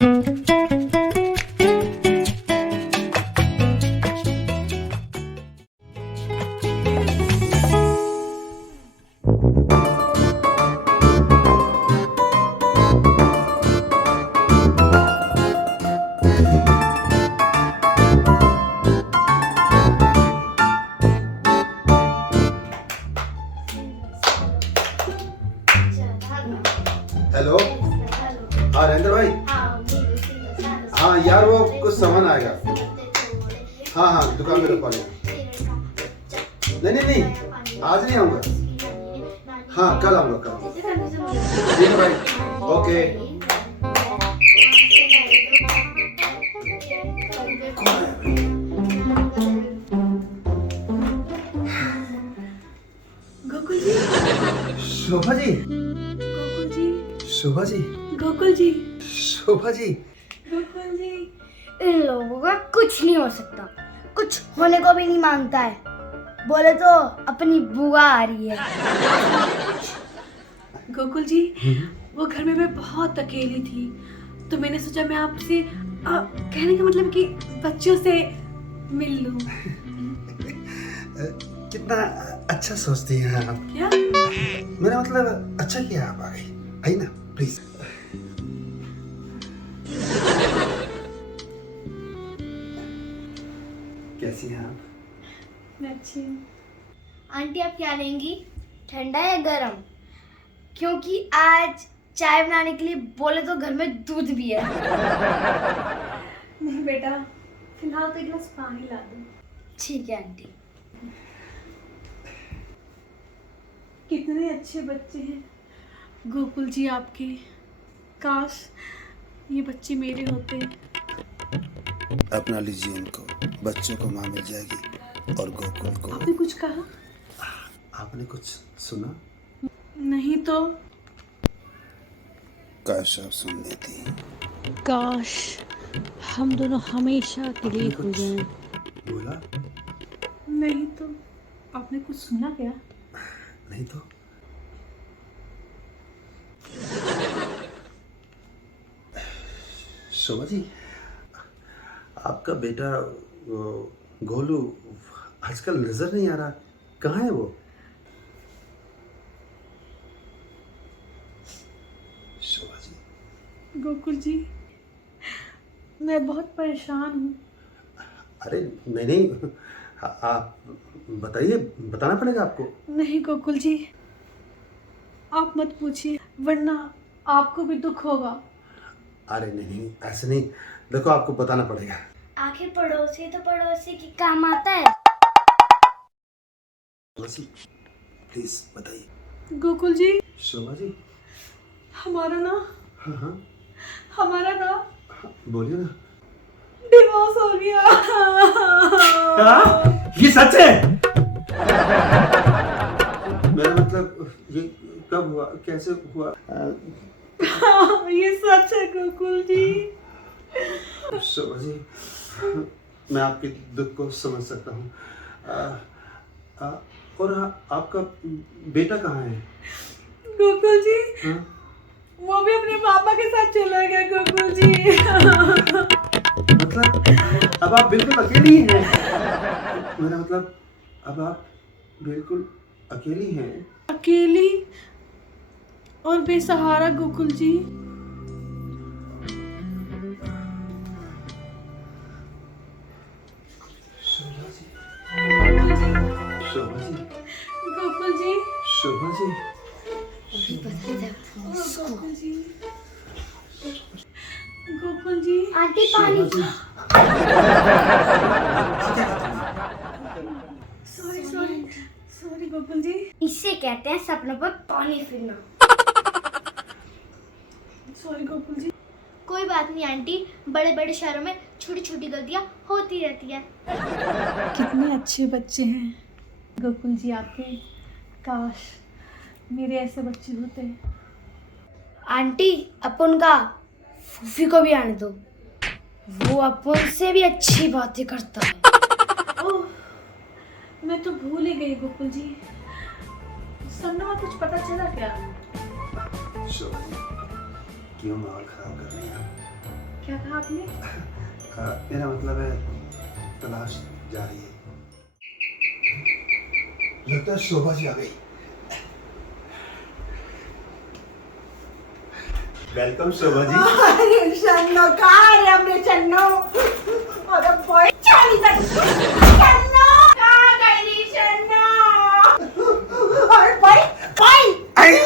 Hello. हाँ राजेंद्र भाई। हाँ यार वो कुछ सामान आएगा। हाँ हाँ दुकान में रखवा लेना। नहीं आज नहीं आऊँगा। हाँ कल आऊँगा कल। ठीक है भाई। ओके। गोकुल जी, शोभा जी। गोकुल जी, शोभा जी। गोकुल जी, शोभा जी। गोकुल जी। इन लोगों का कुछ नहीं हो सकता, कुछ होने को भी नहीं मांगता है। बोले तो अपनी बुआ आ रही है। गोकुल जी, वो घर में मैं बहुत अकेली थी, तो मैंने सोचा मैं आपसे कहने का मतलब कि बच्चों से मिल लूं। कितना अच्छा सोचती हैं आप। क्या? मेरा मतलब अच्छा किया आप आ गई। आई ना प्लीज। कैसी हैं आप? मैं अच्छी हूँ। आंटी आप क्या लेंगी, ठंडा या गरम? क्योंकि आज चाय बनाने के लिए बोले तो घर में दूध भी है। नहीं बेटा, फिलहाल तो एक गिलास पानी ला दो। ठीक है आंटी। कितने अच्छे बच्चे हैं गोकुल जी आपके। काश ये बच्चे मेरे होते। अपना लीजिए इनको, बच्चों को माँ मिल जाएगी और गोकुल को। आपने कुछ कहा? आपने कुछ सुना? नहीं तो। काश आप सुन लेती। काश हम दोनों हमेशा के लिए खो जाएं। बोला? नहीं तो। आपने कुछ सुना क्या? नहीं तो। शोभा जी, आपका बेटा गोलू आजकल नजर नहीं आ रहा, कहाँ है वो? शोभा जी। गोकुल जी, मैं बहुत परेशान हूँ। अरे नहीं आप बताइए, बताना पड़ेगा आपको। नहीं गोकुल जी, आप मत पूछिए, वरना आपको भी दुख होगा। अरे नहीं ऐसे नहीं, देखो आपको बताना पड़ेगा। आखिर पड़ोसी तो पड़ोसी के काम आता है। प्लीज बताइए। गोकुल जी, शोभा जी। हमारा ना हाँ हाँ हमारा ना बोलिए ना। डिवोर्स हो गया। ये सच है? मेरा मतलब ये कब हुआ, कैसे हुआ? ये सच है गोकुल जी। शोभा जी, मैं आपके दुख को समझ सकता हूँ। और आपका बेटा कहाँ है? गोकुल जी, हाँ? वो भी अपने पापा के साथ चला गया गोकुल जी। मतलब अब आप बिल्कुल अकेली हैं? मेरा मतलब अब आप बिल्कुल अकेली हैं? अकेली और बेसहारा गोकुल जी। शोभा जी। गोकुल जी, शोभा जी। गोकुल जी, गोकुल जी। आंटी पानी। सॉरी सॉरी सॉरी गोकुल जी। इसे कहते हैं सपनों पर पानी फिरना। सॉरी गोकुल जी। कोई बात नहीं आंटी, बड़े बड़े शहरों में छोटी छोटी गलतियां होती रहती है। कितने अच्छे बच्चे हैं गोकुल जी आपके। काश मेरे ऐसे बच्चे होते। आंटी अपन का फूफी को भी आने दो, वो अपन से भी अच्छी बातें करता है। ओह, मैं तो भूल ही गई गोकुल जी। सन्ना कुछ पता चला क्या? शोभा जी, क्यों माहौल खराब कर रही हैं? क्या कहा आपने? मेरा मतलब है तलाश जारी है। लगता है शोभा जी आ गई। वेलकम शोभा जी। अरे शन्नो कहाँ है हमने शन्नो? अरे भाई चाली तक शन्नो कहाँ गई री शन्नो? अरे भाई भाई अरे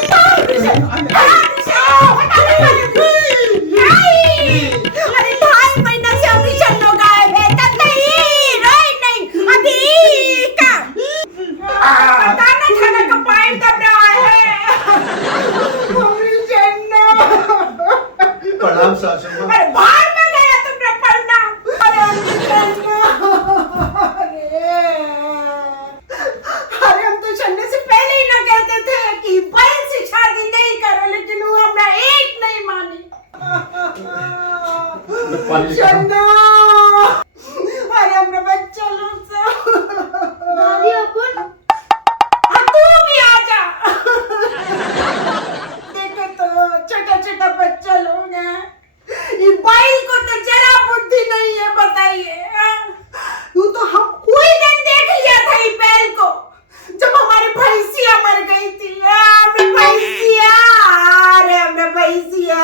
2.5 महीना से अभी शन्नो गायब है। तब नहीं रोई नहीं अभी का बताना था ना कपाइन दब रहा है। प्रणाम सासू माँ। अरे बाहर में गया तुमने पढ़ना। अरे हम तो चलने से पहले ही ना कहते थे कि बहन से शादी नहीं करो, लेकिन वो हमरा एक नहीं मानी। चन्नो अरे हमरा बच्चा लोग से दादी अपन तू भी आ जा। देखो तो छोटा छोटा बच्चा लोग हैं, ये बैल को तो जरा बुद्धि नहीं है, बताइए। यूं तो हम कोई दिन देख लिया था ये बैल को जब हमारी भैंसिया मर गई थी। हमने भैंसिया, अरे हमने भैंसिया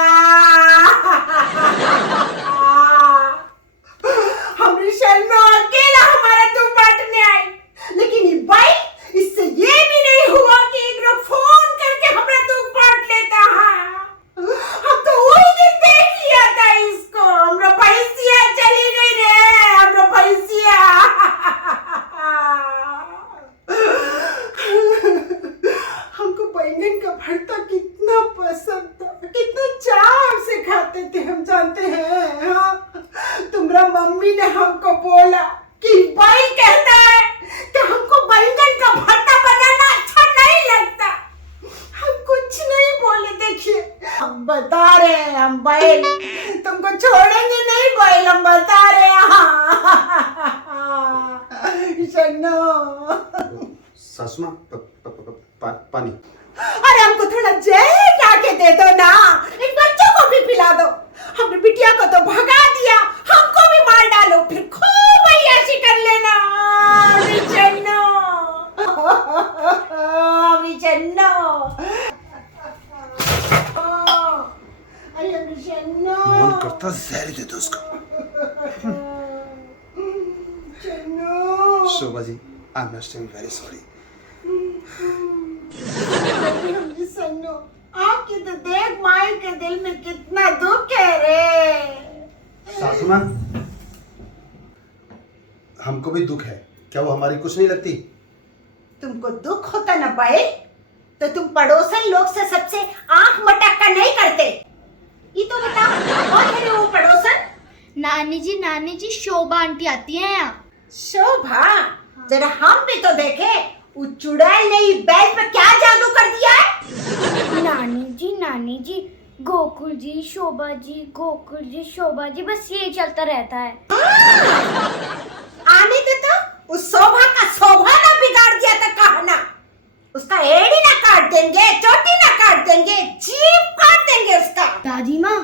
हमने शर्मा अकेला हमारा दुख बांटने आई, लेकिन ये बैल इससे ये भी नहीं हुआ कि एक लोग फोन करके हमारा दुख बांट लेता है। हम तो वही दिन देख लिया था इसको। हमरा भैंसिया चली गई रे, हमरा भैंसिया। हमको बैंगन का भरता कितना पसंद था, कितना चाव से खाते थे हम, जानते हैं। हाँ? तुम्हारा मम्मी ने हमको बोला कि भाई कहता है कि हमको बैंगन का भरता बनाना अच्छा नहीं लगता। हम कुछ नहीं बोले, देखिए हम बता रहे हैं, हम बैल तुमको छोड़ेंगे नहीं बैल, हम बता रहे हैं। शन्नो सासू माँ पानी। अरे हमको थोड़ा जहर ला के दे दो ना, इन बच्चों को भी पिला दो। हमने बिटिया को तो भगा दिया, हमको भी मार डालो, फिर खूब अय्याशी कर लेना। चन्नो अभी चन्नो, अरे अभी चन्नो मन करता जहर दे दो उसको। Channo Shobha ji, I am very sorry. Sanno आपकी तो देख माई के दिल में कितना दुख है रे। सासू माँ, हमको भी दुख है, क्या वो हमारी कुछ नहीं लगती? तुमको दुख होता ना भाई तो तुम पड़ोसन लोग से सबसे आंख मटक्का नहीं करते। ये तो बताओ कौन है वो पड़ोसन? नानी जी शोभा आंटी आती हैं यहाँ। शोभा, जरा हम भी तो देखे वो चुड़ैल ने ये बैल पे क्या जादू कर दिया है। नानी जी गोकुल जी शोभा जी, गोकुल जी शोभा जी, बस ये चलता रहता है। आने दे तो उस शोभा का शोभा ना बिगाड़ दिया तो कहना। उसका एड़ी ना काट देंगे, चोटी ना काट देंगे, जीभ काट देंगे उसका। दादी माँ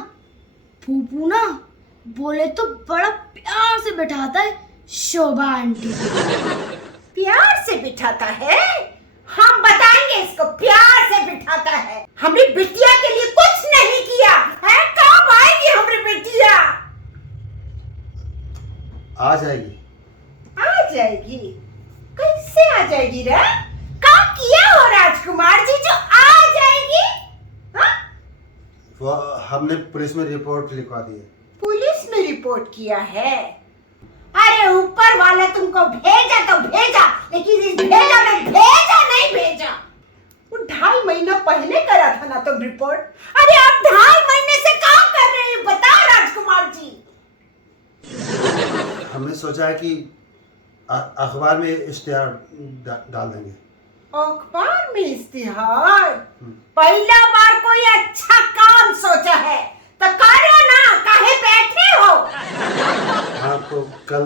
फूफू ना बोले तो बड़ा प्यार से बैठाता है शोभा आंटी। प्यार से बिठाता है? हम बताएंगे इसको प्यार से बिठाता है। हमारी बिटिया के लिए कुछ नहीं किया है, कब आएगी हमारी बिटिया? आ जाएगी। आ जाएगी? कैसे आ जाएगी रे? क्या किया हो राजकुमार जी जो आ जाएगी? हाँ? वो हमने पुलिस में रिपोर्ट लिखवा दी है। पुलिस में रिपोर्ट किया है? अरे ऊपर वाला तुमको भेजा तो भेजा, लेकिन इस भेजा में भेजा नहीं भेजा। वो 2.5 महीना पहले करा था ना तुम रिपोर्ट। अरे आप 2.5 महीने से काम कर रहे हैं, बताओ राजकुमार जी। हमने सोचा है कि अखबार में इश्तिहार डाल देंगे। अखबार में इश्तिहार? पहला बार कोई अच्छा काम सोचा है तो करो ना, काहे बैठे हो? हाँ तो कल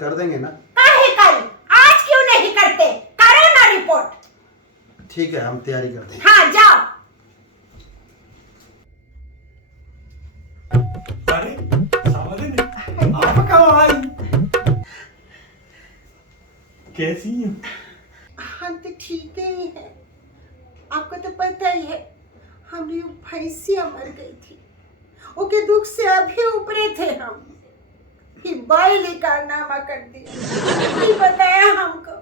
कर देंगे ना? काहे कल? आज क्यों नहीं करते? करो ना रिपोर्ट। ठीक है, हम तैयारी करते हैं। हाँ जाओ। अरे कैसी हैं? हम तो ठीक ही है। आपको तो पता ही है हमारी भैंसिया मर गई थी, ओके दुख से अभी ऊपरे थे हम, फिर बैल ही कारनामा कर दिया। नहीं बताया हमको,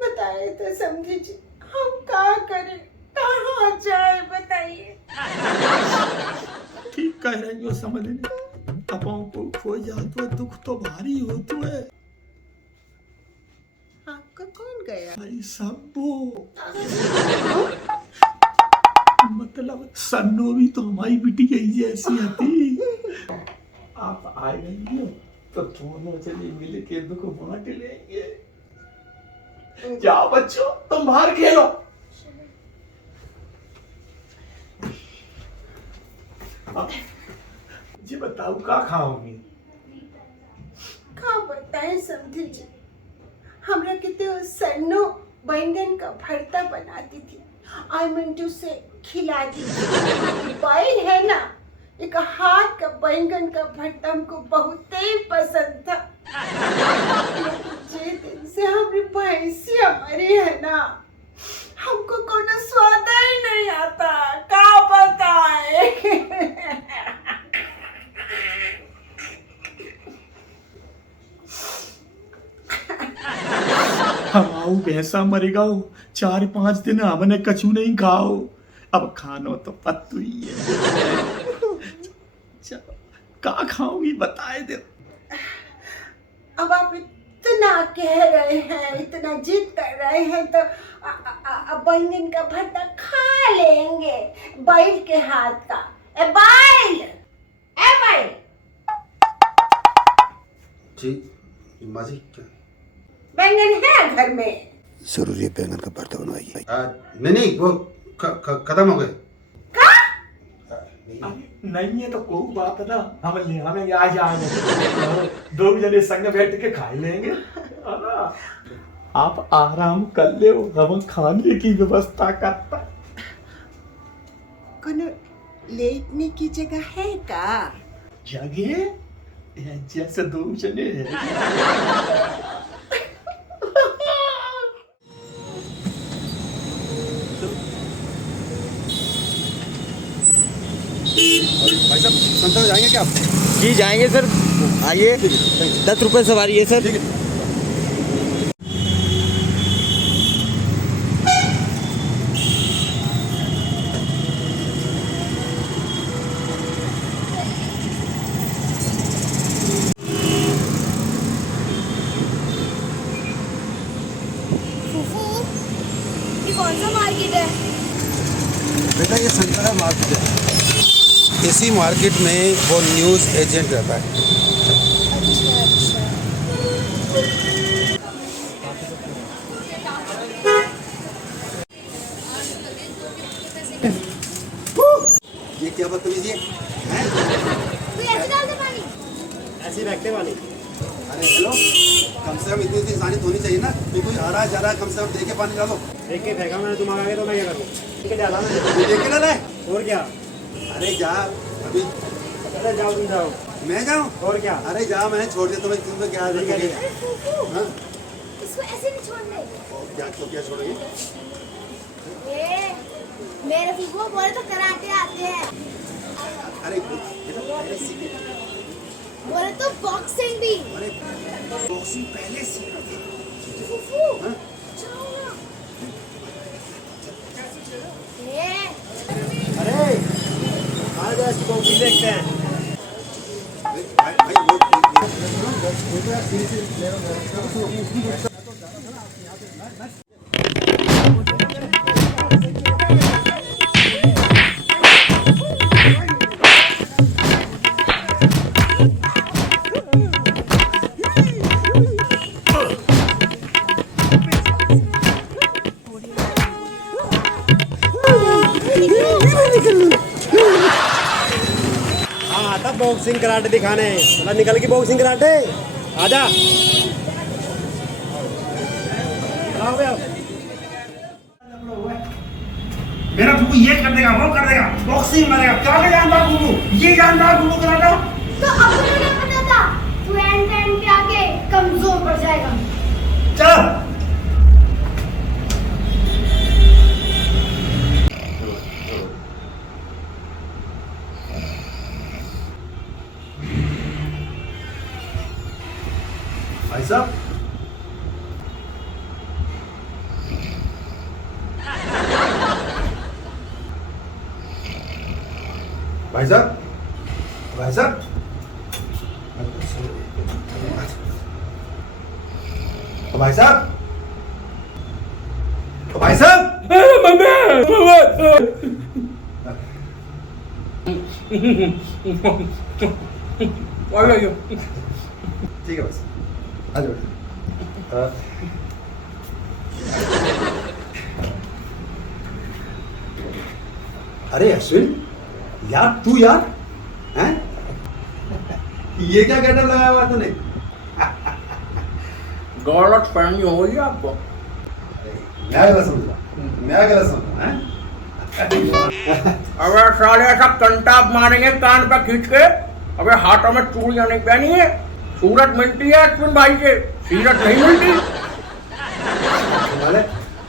बताए तो समझी जी हम क्या करें, कहाँ जाए बताइए। ठीक कह रही हो समझने, अपों को खो जा तो दुख तो भारी हो तो है। आपका कौन गया? भाई सबो मतलब सन्नो भी तो हमारी बेटी गई जैसी थी। आप आ गई हो तो दोनों चले मिल के दुख बांट लेंगे। जाओ बच्चों तुम बाहर खेलो। जी बताओ क्या खाओगी? का बताएं समझी जी, हमरा कितने सन्नो बैंगन का भरता बनाती थी, आई मिंटू से खिलाती थी। बैल है ना, एक हाथ का बैंगन का भरता हमको बहुत ही पसंद था। जे दिन से हमारी भैंसिया मरी है ना, हमको कोनो स्वाद ही नहीं आता, का बताए। हम आओ भैंसा मरेगा 4-5 दिन हमने कछु नहीं खाओ, अब खानो तो पत्तू ही है। चलो का खाओगी बताए दे। अब आप इतना कह रहे हैं, इतना जिद कर रहे हैं तो बैंगन का भरता खा लेंगे, बैल के हाथ का। ए बैल, ए बैल। जी माँ जी क्या बैंगन है घर में? जरूर ये बैंगन का भरता बनवाइए। नहीं वो खत्म हो गए। नहीं है तो कोई बात ना, हम ले हमें आ जाएंगे, 2 जने संग बैठ के खा लेंगे। आप आराम कर ले, हम खाने की व्यवस्था करता। कोनो लेटने की जगह है का? जगह जैसे 2 जने हैं। भाई साहब संतर जाएंगे क्या आप? जी जाएंगे सर, आइए। 10 रुपए सवारी है सर। ये कौन सा मार्केट है? बेटा ये संतरा मार्केट है, इसी मार्केट में वो न्यूज़ एजेंट रहता है। ये क्या बदतमीजी है? ऐसे डाल दे पानी। ऐसे रखते वाली। अरे हेलो, कम से कम इतनी इंसानियत होनी चाहिए ना कि कोई आ रहा है जा रहा है, कम से कम देख के पानी डालो। देख के फेंका मैंने, तुम आ गए तो मैं क्या करूँ? देख के डाला मैंने। ये देख के डाला है? और क्या? अरे जा अभी। अरे जाओ तुम जाओ। मैं जाऊँ? और क्या? अरे जा, मैंने छोड़ दिया तुम्हें, तुम तो क्या ठीक है, ठीक है। हाँ? इसको ऐसे नहीं छोड़ने। क्या तो क्या छोड़ेगी? ए, मेरे फूफो बोले तो कराटे आते हैं, अरे बेटा पहले सीखे। बोले तो बॉक्सिंग भी। अरे बॉक्सिंग पहले सीखा था। फूफू, हाँ? जाओ ना। ए, अरे आ जाओ, इसकी बॉक्सिंग देखते हैं। भाई भाई वो तो यार सीरियसली ले रहा हूँ। हाँ आता बॉक्सिंग कराटे दिखाने, मतलब निकल की बॉक्सिंग कराटे। आजा आओ बे, आओ। मेरा बुबू ये कर देगा, वो कर देगा, बॉक्सिंग मारेगा, क्या ले जानता बुबू, ये जानता बुबू कराटा। तो अब मुझे क्या पता था, तू एंड टाइम पे आके कमजोर पड़ जाएगा। चल भाई साहब, भाई साहब, भाई साहब, भाई साहब, भाई साहब, ठीक है बस आ जाओ। अरे अश्विन यार, तू यार हैं? ये क्या गेटअप लगाया हुआ तूने? गलत फहमी हो गई आपको। मैं गलत समझा, मैं गलत समझा हैं? अबे साले ऐसा कंटाप मारेंगे कान पे खींच के। अबे हाथों में चूड़ियां नहीं पहनी है, सूरत मिलती है अश्विन भाई से, सीरत नहीं मिलती। वाले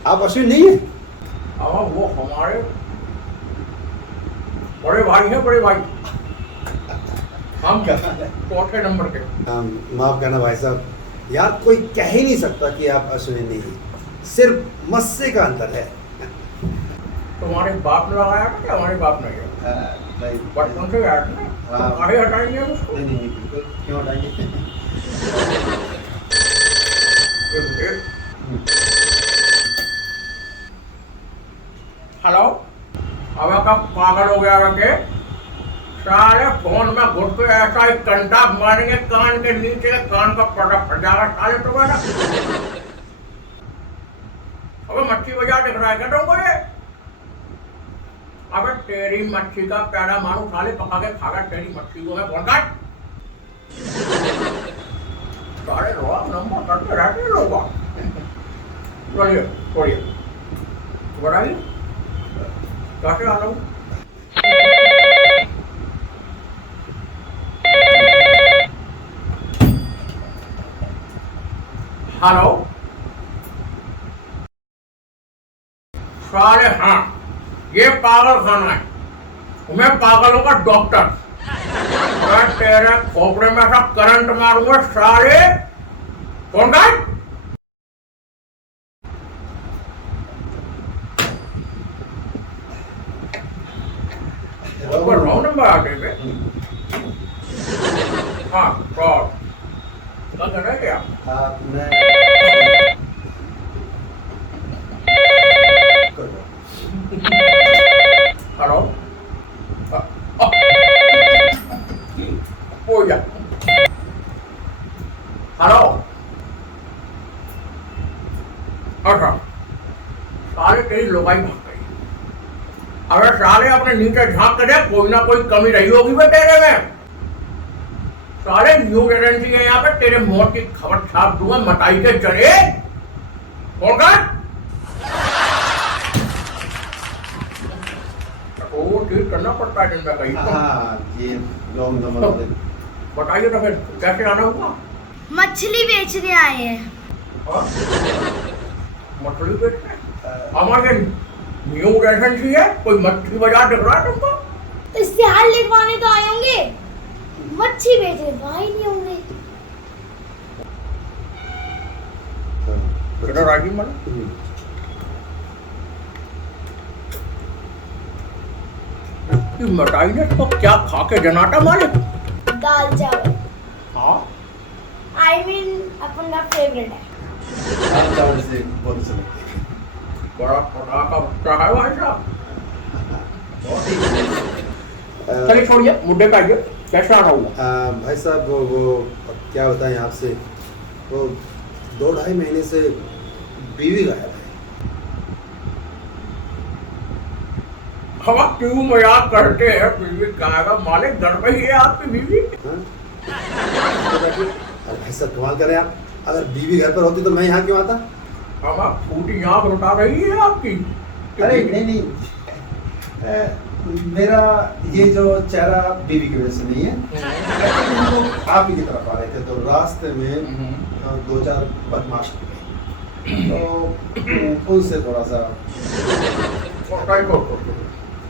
आप अश्विन नहीं है? अब वो हमारे बड़े भाई हैं, बड़े भाई। हम क्या चौथे नंबर के। माफ करना भाई साहब, यार कोई कह ही नहीं सकता कि आप अश्विन नहीं है, सिर्फ मस्से का अंतर है। तुम्हारे बाप ने लगाया था क्या? हमारे बाप ने किया नहीं, बचपन से याद है। हाँ। तो काहे हटाएंगे हम उसको? नहीं, बिल्कुल क्यों हटाएंगे? हेलो, अब कब पागल हो गया रखे? साले फोन में घुस के ऐसा एक कंटा मारेंगे कान के नीचे, कान का पर्दा फट जाएगा साले तुम्हारा। अबे मच्छी बाजार दिख रहा है क्या तुमको ये? अबे तेरी मच्छी का प्यारा मारू साले पका के खागा तेरी मच्छी को मैं फोन काट। सारे लोग नंबर करते रहते हैं लोग। बोलिए बोलिए, बताइए कैसे आ रहा हूँ? हेलो साले, हाँ ये पागल खाना है, मैं पागलों का डॉक्टर। मैं तेरे खोपड़े में ऐसा करंट मारूंगा साले। कौन का? रॉन्ग नंबर आ गए। हाँ फ्रॉड क्या कर रहे क्या? मैं हेलो, हो गया। हेलो, अच्छा साले तेरी लोगाई भाग गई। अगर साले अपने नीचे झांक कर दे, कोई ना कोई कमी रही होगी बे तेरे में। साले न्यूज एजेंसी है यहाँ पे, तेरे मौत की खबर छाप दूंगा मटाई के चढ़े। कौन का? वो ठीक करना पड़ता है जिनका कहीं। हाँ ये रॉन्ग नंबर वाले। बताइए तो फिर कैसे आना होगा? मछली बेचने आए हैं। हाँ? मछली बेचने? हमारे न्यू एजेंसी है, कोई मछली बाजार दिख रहा है तुमको? तो इश्तिहार लिखवाने तो आए होंगे, मच्छी बेचने तो आए नहीं होंगे। किधर आ गई मैंने? ये मिठाई ने तो क्या खा के जनाटा मारे? दाल चावल। हाँ आई मीन अपन का फेवरेट है। दाल चावल से बहुत अच्छा लगता है। बड़ा पटाखा बच्चा है भाई साहब। बहुत ही चलिए छोड़िए, मुद्दे पे आइए, कैसा आना हुआ? भाई साहब वो अब क्या बताएं आपसे, वो 2-2.5 महीने से बीवी गायब है। हम आप क्यों मजाक करते हैं? बीवी कहेगा मालिक घर में ही है आपकी बीवी। हाँ? अरे भाई साहब कमाल करें आप, अगर बीवी घर पर होती तो मैं यहाँ क्यों आता? हम आप फूटी आँख लुटा रही है आपकी। अरे नहीं, मेरा ये जो चेहरा बीवी की वजह से नहीं है, एक्चुअली हम लोग आप ही की तरफ आ रहे थे तो रास्ते में 2-4 बदमाश मिले, तो उनसे थोड़ा सा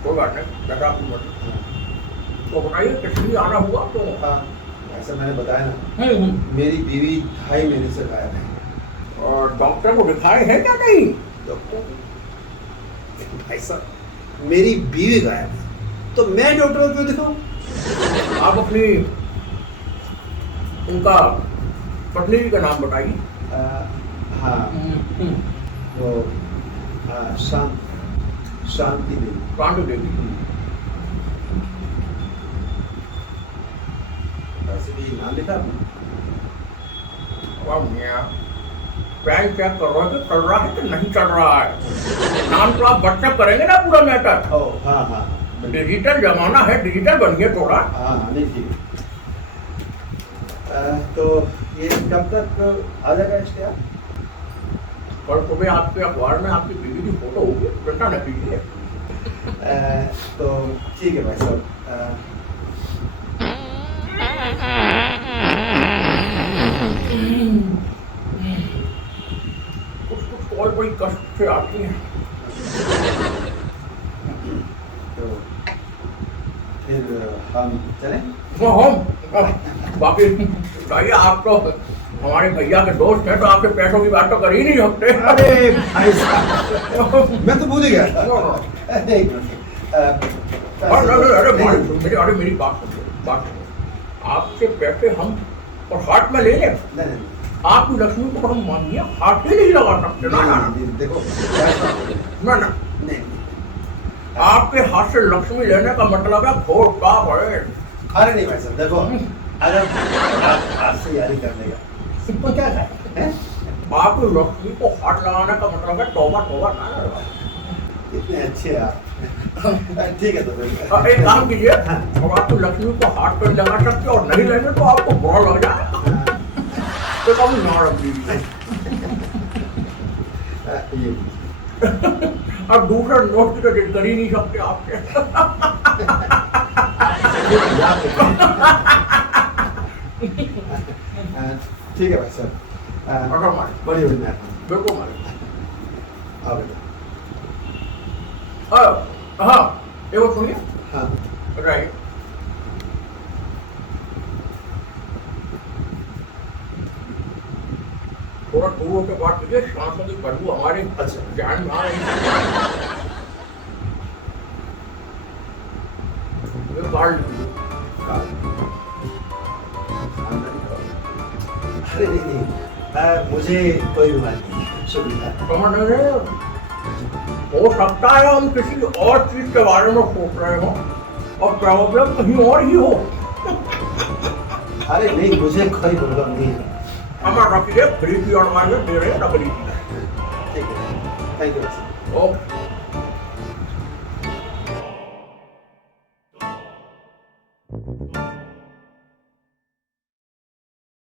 कोई बात नहीं, जैसा आपकी मर्जी। तो बताइए किस लिए आना हुआ? तो ऐसा मैंने बताया ना, मेरी बीवी 2.5 महीने से गायब है। और डॉक्टर को दिखाए है क्या नहीं? डॉक्टर भाई साहब, मेरी बीवी गायब है तो मैं डॉक्टर को क्यों दिखाऊं? आप अपनी उनका पत्नी जी का नाम बताइए। हाँ, वो शांति देवी। कांड देवी। वैसे भी नाम लिखा आपने? वाह मियां, पैन चेक कर रहा है कि चल रहा है कि नहीं चल रहा है। नाम तो आप व्हाट्सएप करेंगे ना पूरा मैटर। ओह हाँ हाँ, डिजिटल जमाना है, डिजिटल बनिए थोड़ा। हाँ नहीं ठीक है। तो ये कब तक आ जाएगा इश्तेहार? कल सुबह आपके अखबार में आपकी बीवी की फोटो होगी, चिंता न कीजिए। तो ठीक है भाई साहब। कुछ और बड़ी कष्ट से आती हैं। तो फिर हम चलें? बाकी बताइए, आप तो हमारे भैया के दोस्त हैं, तो आपके पैसों की बात तो कर ही नहीं सकते। अरे भाई साहब, मैं तो भूल ही गया था। एक मिनट। अरे मेरी बात सुनिए। आपसे पैसे हम और हाथ में ले लें। नहीं, आपकी लक्ष्मी को हम मानिए हाथ ही नहीं लगा सकते ना। देखो ना नहीं, आपके हाथ से लक्ष्मी लेने का मतलब है घोर पाप है। अरे नहीं भाई साहब, देखो अगर आपसे यारी करने का तो क्या है? आपकी लक्ष्मी को हाथ लगाने का मतलब है तौबा तौबा ना। कितने अच्छे आप। ठीक है तो फिर एक काम कीजिए, अब आपको लक्ष्मी को हाथ पर लगा सकते और नहीं लेंगे तो आपको बुरा लग जाएगा। तो कभी ना रख दीजिए। अब दूसरा नोट की तो जिद कर ही नहीं सकते आपसे। ठीक है भाई साहब, अगर मारे बड़ी बड़ी मेहरबानी। बिल्कुल मारे। आओ बेटा। हाँ ये वो सुनिए। हाँ राइट, थोड़ा दूर होकर बात कीजिए, सांसों की बदबू हमारे ध्यान में आ रही है। अरे नहीं, मुझे कोई बीमारी नहीं है, शुक्रिया। हो सकता है हम किसी और चीज के बारे में सोच रहे हो और प्रॉब्लम कहीं और ही हो। अरे नहीं, मुझे कोई प्रॉब्लम नहीं है। हमारा रखिए, फ्री की और दे रहे हैं नकली। ठीक है, थैंक यू। ओके।